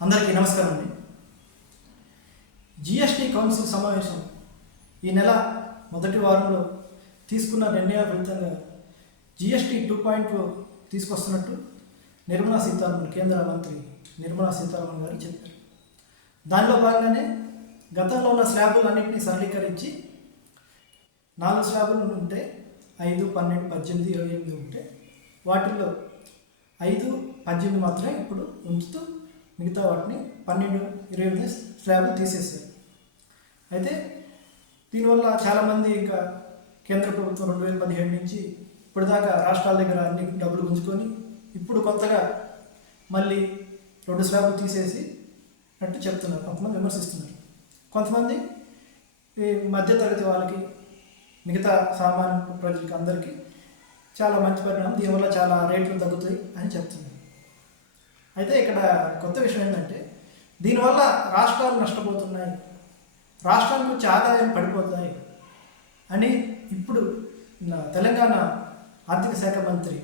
అందరికీ నమస్కారం అండి. జిఎస్టీ కౌన్సిల్ సమావేశం ఈ నెల మొదటి వారంలో తీసుకున్న నిర్ణయాల ఫలితంగా జిఎస్టీ టూ పాయింట్ తీసుకొస్తున్నట్టు నిర్మలా సీతారామన్ కేంద్ర మంత్రి నిర్మలా సీతారామన్ గారు చెప్పారు. దానిలో భాగంగానే గతంలో ఉన్న స్లాబులన్నింటినీ సరళీకరించి నాలుగు స్లాబులు ఉంటే ఐదు పన్నెండు పద్దెనిమిది ఇరవై ఎనిమిది ఉంటే వాటిల్లో ఐదు పద్దెనిమిది మాత్రమే ఇప్పుడు ఉంచుతూ మిగతా వాటిని పన్నెండు ఇరవై ఎనిమిది స్లాబ్లు తీసేసారు అయితే దీనివల్ల చాలామంది ఇంకా కేంద్ర ప్రభుత్వం రెండు వేల పదిహేడు నుంచి ఇప్పటిదాకా రాష్ట్రాల దగ్గర అన్ని డబ్బులు ఉంచుకొని ఇప్పుడు కొత్తగా మళ్ళీ రెండు స్లాబ్లు తీసేసి అంటూ చెప్తున్నారు. కొంతమంది విమర్శిస్తున్నారు. కొంతమంది ఈ మధ్యతరగతి వాళ్ళకి మిగతా సామాన్య ప్రజలకి అందరికీ చాలా మంచి పరిణామం. దీనివల్ల చాలా రేట్లు తగ్గుతాయి అని చెప్తున్నారు. అయితే ఇక్కడ కొత్త విషయం ఏంటంటే దీనివల్ల రాష్ట్రాలు నష్టపోతున్నాయి. రాష్ట్రానికి వచ్చే ఆదాయం పడిపోతాయి అని ఇప్పుడు తెలంగాణ ఆర్థిక శాఖ మంత్రి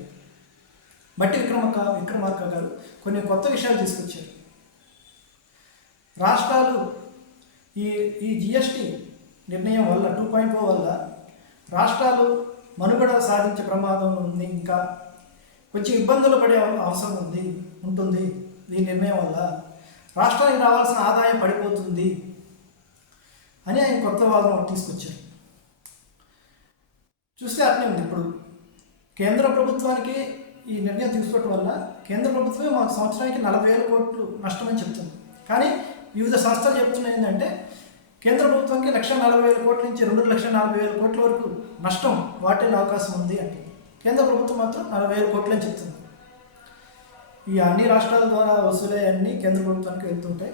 మట్టి విక్రమక విక్రమార్క గారు కొన్ని కొత్త విషయాలు తీసుకొచ్చారు. రాష్ట్రాలు ఈ ఈ జిఎస్టి నిర్ణయం వల్ల టూ పాయింట్ oh వల్ల రాష్ట్రాలు మనుగడ సాధించే ప్రమాదం ఉంది. ఇంకా కొంచెం ఇబ్బందులు పడే అవసరం ఉంది. ఉంటుంది ఈ నిర్ణయం వల్ల. రాష్ట్రానికి రావాల్సిన ఆదాయం పడిపోతుంది అని ఆయన కొత్త వాదన తీసుకొచ్చారు. చూస్తే అట్లే ఉంది ఇప్పుడు. కేంద్ర ప్రభుత్వానికి ఈ నిర్ణయం తీసుకోవటం వల్ల కేంద్ర ప్రభుత్వమే మాకు సంవత్సరానికి నలభై వేల కోట్లు నష్టమని చెప్తుంది. కానీ వివిధ సంస్థలు చెప్తున్నాయి ఏంటంటే కేంద్ర ప్రభుత్వానికి లక్ష నలభై వేల కోట్ల నుంచి రెండు లక్షల నలభై వేల కోట్ల వరకు నష్టం వాటిని అవకాశం ఉంది అంటుంది. కేంద్ర ప్రభుత్వం మాత్రం నలభై వేల కోట్లు అని చెప్తుంది. ఈ అన్ని రాష్ట్రాల ద్వారా వసూలే అన్ని కేంద్ర ప్రభుత్వానికి వెళ్తుంటాయి.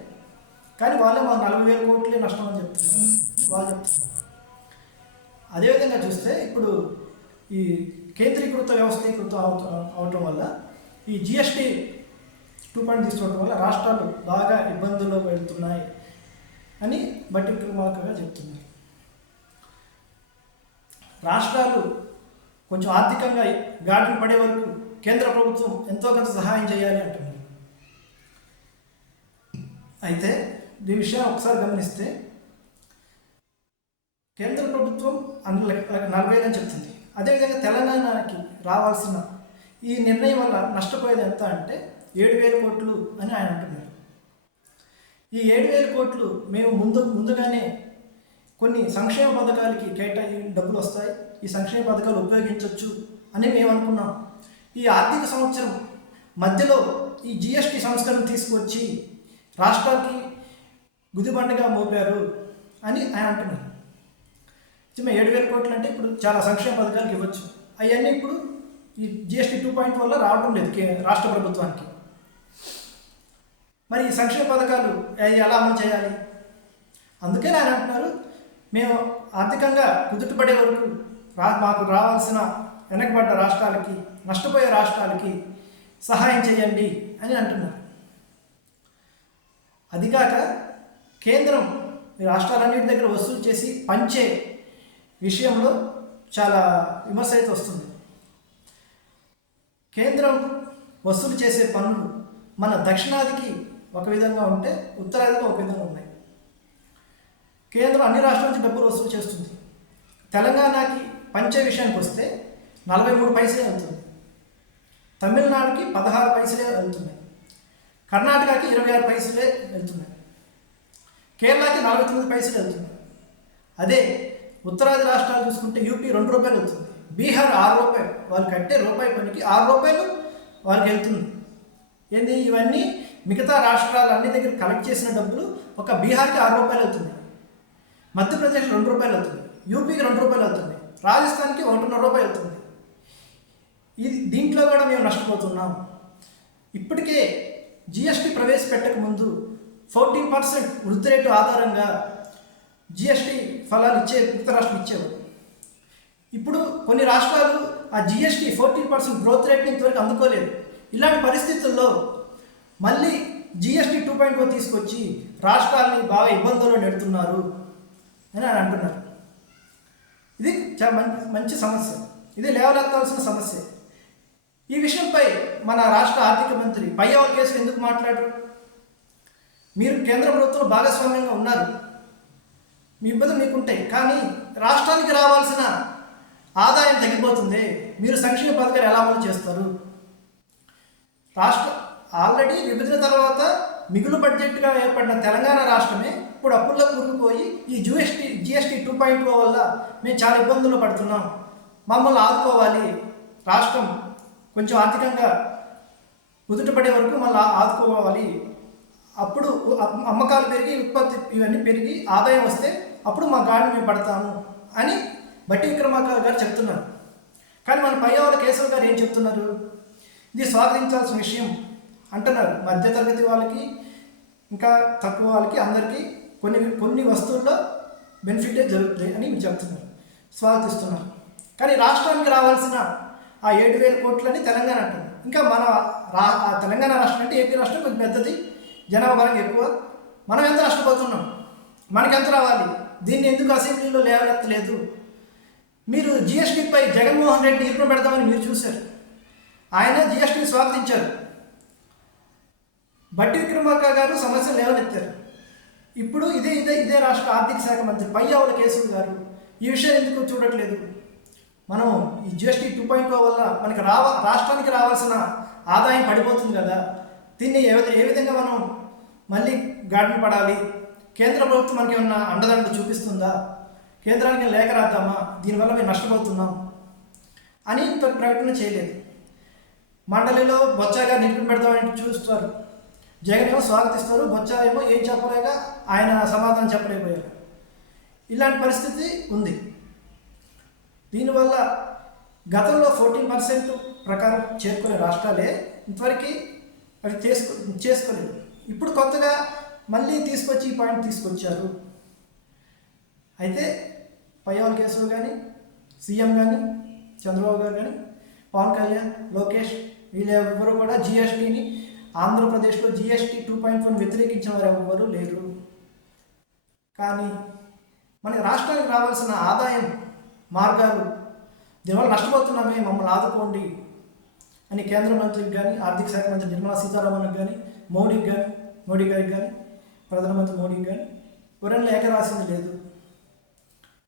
కానీ వాళ్ళే మాకు నలభై వేల కోట్లే నష్టం అని చెప్తున్నారు. వాళ్ళు చెప్తున్నారు. అదేవిధంగా చూస్తే ఇప్పుడు ఈ కేంద్రీకృత వ్యవస్థీకృత అవటం వల్ల ఈ జిఎస్టీ టూ పాయింట్ తీసుకోవడం వల్ల రాష్ట్రాలు బాగా ఇబ్బందుల్లో వెళ్తున్నాయి అని బట్టి విక్రమార్కగా చెప్తున్నారు. రాష్ట్రాలు కొంచెం ఆర్థికంగా గాడిన పడే వరకు కేంద్ర ప్రభుత్వం ఎంతో కొంత సహాయం చేయాలి అంటున్నారు అయితే ఈ విషయం ఒకసారి గమనిస్తే కేంద్ర ప్రభుత్వం అందులో నలభై వేలు అని చెప్తుంది. అదేవిధంగా తెలంగాణకి రావాల్సిన ఈ నిర్ణయం వల్ల నష్టపోయేది ఎంత అంటే ఏడు వేల కోట్లు అని ఆయన అంటున్నారు. ఈ ఏడు వేల కోట్లు మేము ముందు ముందుగానే కొన్ని సంక్షేమ పథకాలకి కేటాయి డబ్బులు వస్తాయి. ఈ సంక్షేమ పథకాలు ఉపయోగించవచ్చు అని మేము అనుకున్నాం. ఈ ఆర్థిక సంవత్సరం మధ్యలో ఈ జిఎస్టీ సంస్కరణ తీసుకువచ్చి రాష్ట్రానికి గుదిబండగా మోపారు అని ఆయన అంటున్నారు. చిన్న ఏడు వేల కోట్లు అంటే ఇప్పుడు చాలా సంక్షేమ పథకాలకు ఇవ్వచ్చు. అవన్నీ ఇప్పుడు ఈ జిఎస్టీ టూ పాయింట్ వల్ల రావడం లేదు రాష్ట్ర ప్రభుత్వానికి. మరి ఈ సంక్షేమ పథకాలు ఎలా అమలు చేయాలి? అందుకే ఆయన అంటున్నారు మేము ఆర్థికంగా కుదుటపడే వరకు రా మాకు రావాల్సిన వెనకబడ్డ రాష్ట్రాలకి నష్టపోయే రాష్ట్రాలకి సహాయం చేయండి అని అంటున్నారు. అదిగాక కేంద్రం ఈ రాష్ట్రాలన్నింటి దగ్గర వసూలు చేసి పంచే విషయంలో చాలా విమర్శ అయితే వస్తుంది. కేంద్రం వసూలు చేసే పనులు మన దక్షిణాదికి ఒక విధంగా ఉంటే ఉత్తరాదికి ఒక విధంగా ఉన్నాయి. కేంద్రం అన్ని రాష్ట్రాల నుంచి డబ్బులు వసూలు చేస్తుంది. తెలంగాణకి పంచే విషయానికి వస్తే నలభై మూడు పైసలే వెళ్తుంది. తమిళనాడుకి పదహారు పైసలే వెళ్తున్నాయి. కర్ణాటకకి ఇరవై ఆరు పైసలే వెళ్తున్నాయి. కేరళకి నలభై తొమ్మిది పైసలు వెళ్తున్నాయి. అదే ఉత్తరాది రాష్ట్రాలు చూసుకుంటే యూపీ రెండు రూపాయలు వెళ్తుంది. బీహార్ ఆరు రూపాయలు. వాళ్ళు కట్టే రూపాయి పనికి ఆరు రూపాయలు వాళ్ళకి వెళ్తుంది. ఏంది? ఇవన్నీ మిగతా రాష్ట్రాలు అన్ని దగ్గర కలెక్ట్ చేసిన డబ్బులు ఒక బీహార్కి ఆరు రూపాయలు అవుతుంది మధ్యప్రదేశ్ రెండు రూపాయలు అవుతుంది యూపీకి రెండు రూపాయలు అవుతుంది రాజస్థాన్కి ఒకటిన్నర రూపాయలు అవుతుంది ఇది దీంట్లో కూడా మేము నష్టపోతున్నాం. ఇప్పటికే జిఎస్టీ ప్రవేశపెట్టక ముందు ఫోర్టీన్ పర్సెంట్ వృద్ధి రేటు ఆధారంగా జిఎస్టీ ఫలాలు ఇచ్చే మిగతా రాష్ట్రం ఇచ్చేవారు. ఇప్పుడు కొన్ని రాష్ట్రాలు ఆ జిఎస్టీ ఫోర్టీన్ పర్సెంట్ గ్రోత్ రేట్ని ఇంతవరకు అందుకోలేదు. ఇలాంటి పరిస్థితుల్లో మళ్ళీ జిఎస్టీ టూ పాయింట్ ఫోర్ తీసుకొచ్చి రాష్ట్రాలని బాగా ఇబ్బందుల్లో నెడుతున్నారు అని అని అంటున్నారు. ఇది చాలా మంచి మంచి సమస్య. ఇది లేవలెత్తాల్సిన సమస్య. ఈ విషయంపై మన రాష్ట్ర ఆర్థిక మంత్రి పయ్యవల్ కేసు ఎందుకు మాట్లాడరు? మీరు కేంద్ర ప్రభుత్వంలో భాగస్వామ్యంగా ఉన్నారు. మీ ఇబ్బందులు మీకుంటాయి. కానీ రాష్ట్రానికి రావాల్సిన ఆదాయం తగ్గిపోతుంది. మీరు సంక్షేమ పథకాలు ఎలా అమలు చేస్తారు? రాష్ట్ర ఆల్రెడీ విభజన తర్వాత మిగులు బడ్జెట్గా ఏర్పడిన తెలంగాణ రాష్ట్రమే ఇప్పుడు అప్పుల్లో కూరుకుపోయి ఈ జిఎస్టీ జిఎస్టీ టూ పాయింట్ వల్ల మేము చాలా ఇబ్బందులు పడుతున్నాం. మమ్మల్ని ఆదుకోవాలి. రాష్ట్రం కొంచెం ఆర్థికంగా ఉదుటపడే వరకు మళ్ళీ ఆదుకోవాలి. అప్పుడు అమ్మకాలు పెరిగి ఉత్పత్తి ఇవన్నీ పెరిగి ఆదాయం వస్తే అప్పుడు మా గాడిని మేము పడతాము అని బట్టి విక్రమార్క గారు చెప్తున్నారు. కానీ మన పయ్యవాళ్ళ కేశవ గారు ఏం చెప్తున్నారు? ఇది స్వాగతించాల్సిన విషయం అంటున్నారు. మధ్యతరగతి వాళ్ళకి ఇంకా తక్కువ వాళ్ళకి అందరికీ కొన్ని కొన్ని వస్తువుల్లో బెనిఫిటే జరుగుతుంది అని చెప్తున్నారు. స్వాగతిస్తున్నారు. కానీ రాష్ట్రానికి రావాల్సిన ఆ ఏడు వేల కోట్లని తెలంగాణ అంటుంది. ఇంకా మన రా ఆ తెలంగాణ రాష్ట్రం అంటే ఏపీ రాష్ట్రం కొంచెం పెద్దది జనాభా పరంగా ఎక్కువ. మనం ఎంత నష్టపోతున్నాం? మనకి ఎంత రావాలి? దీన్ని ఎందుకు అసెంబ్లీలో లేవనెత్తలేదు? మీరు జిఎస్టీపై జగన్మోహన్ రెడ్డి తీర్పు పెడతామని మీరు చూశారు. ఆయన జిఎస్టీని స్వాగతించారు. బట్టి విక్రమార్క గారు సమస్యలు లేవనెత్తారు. ఇప్పుడు ఇదే ఇదే ఇదే రాష్ట్ర ఆర్థిక శాఖ మంత్రి పయ్యావుల కేసు గారు ఈ విషయం ఎందుకు చూడట్లేదు? మనం ఈ జిఎస్టీ టూ పాయింట్ వల్ల మనకి రావ రాష్ట్రానికి రావాల్సిన ఆదాయం పడిపోతుంది కదా. దీన్ని ఏ ఏ విధంగా మనం మళ్ళీ గాడిన పడాలి? కేంద్ర ప్రభుత్వం మనకి ఏమన్నా అండదండ చూపిస్తుందా? కేంద్రానికి లేఖ రాద్దామా? దీనివల్ల మేము నష్టపోతున్నాం అని ఇంత ప్రకటన చేయలేదు. మండలిలో బొచ్చాగా నిలిపి పెడతామని చూస్తారు. జగన్ ఏమో స్వాగతిస్తారు బొచ్చా ఏమో ఏం చెప్పలేక ఆయన సమాధానం చెప్పలేకపోయారు. ఇలాంటి పరిస్థితి ఉంది. దీనివల్ల గతంలో ఫోర్టీన్ పర్సెంట్ ప్రకారం చేరుకునే రాష్ట్రాలే ఇంతవరకు అవి చేసుకో చేసుకోలేదు. ఇప్పుడు కొత్తగా మళ్ళీ తీసుకొచ్చి ఈ పాయింట్ తీసుకొచ్చారు. అయితే పయ్యవల్ కేశవ్ కానీ సీఎం కానీ చంద్రబాబు గారు కానీ పవన్ కళ్యాణ్ లోకేష్ వీళ్ళెవ్వరూ కూడా జిఎస్టీని ఆంధ్రప్రదేశ్లో జిఎస్టీ టూ పాయింట్ వన్ వ్యతిరేకించిన వారు ఎవ్వరూ లేరు. కానీ మనకి రాష్ట్రానికి రావాల్సిన ఆదాయం మార్గాలు. దీనివల్ల నష్టపోతున్నామే మమ్మల్ని ఆదుకోండి అని కేంద్ర మంత్రికి కానీ ఆర్థిక శాఖ మంత్రి నిర్మలా సీతారామన్కి కానీ మోడీకి కానీ మోడీ గారికి కానీ ప్రధానమంత్రి మోడీకి కానీ ఎవరైనా లేఖ రాసింది లేదు.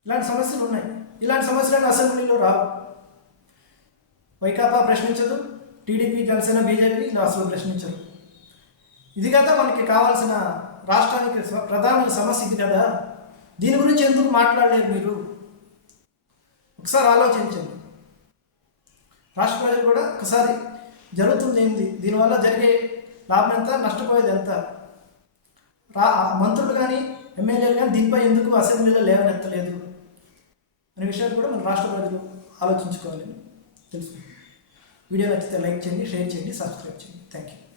ఇలాంటి సమస్యలు ఉన్నాయి. ఇలాంటి సమస్యలను అసెంబ్లీలో రావు. వైకాపా ప్రశ్నించదు టీడీపీ జనసేన బీజేపీ ఇలా అసలు ప్రశ్నించరు. ఇది కదా మనకి కావాల్సిన రాష్ట్రానికి ప్రధాన సమస్య ఇది కదా. దీని గురించి ఎందుకు మాట్లాడలేరు మీరు? ఒకసారి ఆలోచించండి. రాష్ట్ర ప్రజలు కూడా ఒకసారి జరుగుతుంది ఏంది? దీనివల్ల జరిగే లాభం ఎంత? నష్టపోయేది ఎంత? రా మంత్రులు కానీ ఎమ్మెల్యేలు కానీ దీనిపై ఎందుకు అసెంబ్లీలో లేవనెత్తలేదు? అనే విషయాలు కూడా మన రాష్ట్ర ప్రజలు ఆలోచించుకోవాలని తెలుసుకుంటాం వీడియో నచ్చితే లైక్ చేయండి షేర్ చేయండి సబ్స్క్రైబ్ చేయండి. Thank you